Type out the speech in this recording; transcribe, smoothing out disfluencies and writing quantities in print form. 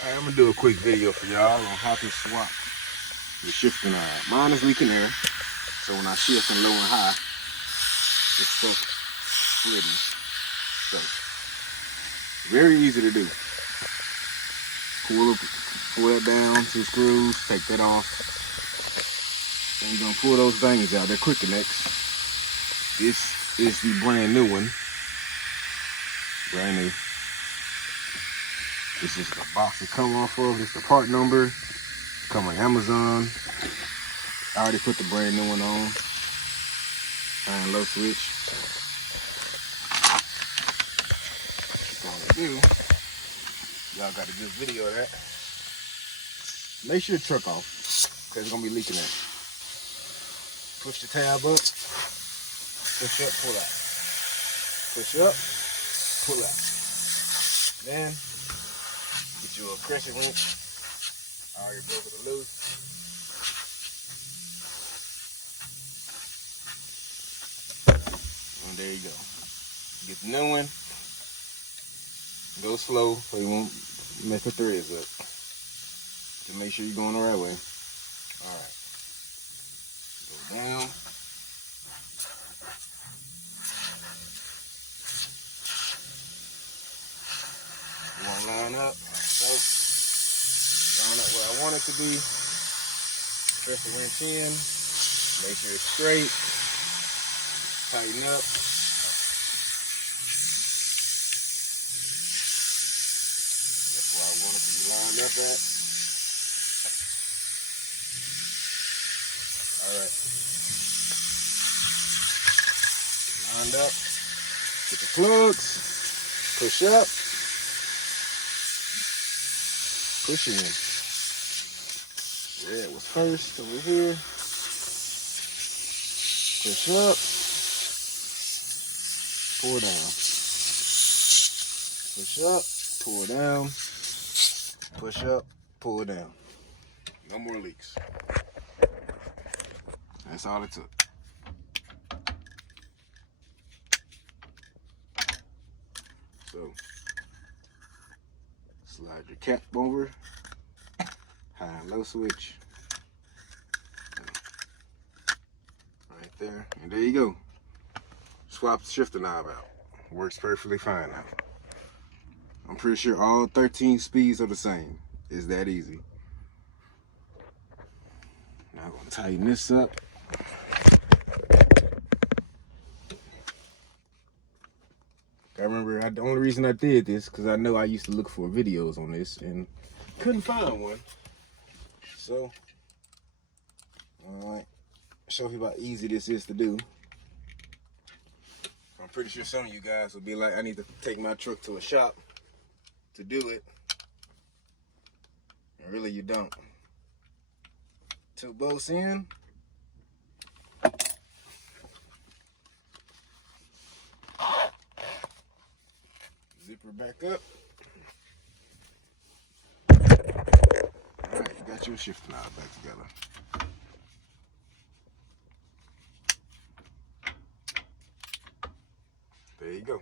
Alright, I'm gonna do a quick video for y'all on how to swap the shifting knob. Mine is leaking air, so when I shift from low and high, it's stuck splitting. So, very easy to do. Pull that down, 2 screws, take that off. Then you're gonna pull those things out. They're quick connects. This is the brand new one. Brand new. This is the box it come off of. This is the part number. Come on Amazon. I already put the brand new one on. High and low switch. What I'm gonna do, y'all got a good video of that. Make sure the truck off, because it's gonna be leaking out. Push the tab up. Push up, pull out. Push up, pull out. Then get you a crescent wrench. I already broke it loose. And there you go. Get the new one. Go slow so you won't mess the threads up. To make sure you're going the right way. Alright. Go down. You want to line up. So, line up where I want it to be. Press the wrench in. Make sure it's straight. Tighten up. That's where I want it to be lined up at. Alright. Lined up. Get the plugs. Push up. Push in. Yeah, it was first over here. Push up. Pull down. Push up. Pull down. Push up. Pull down. No more leaks. That's all it took. So, slide your cap over, high and low switch, right there, and there you go. Swap the shifter knob out. Works perfectly fine now. I'm pretty sure all 13 speeds are the same. It's that easy. Now I'm gonna tighten this up. I remember the only reason I did this because I know I used to look for videos on this and couldn't find one. So, alright, show you how easy this is to do. I'm pretty sure some of you guys will be like, I need to take my truck to a shop to do it. And really you don't. 2 bolts in. Zipper back up. Alright, you got your shifter knob back together. There you go.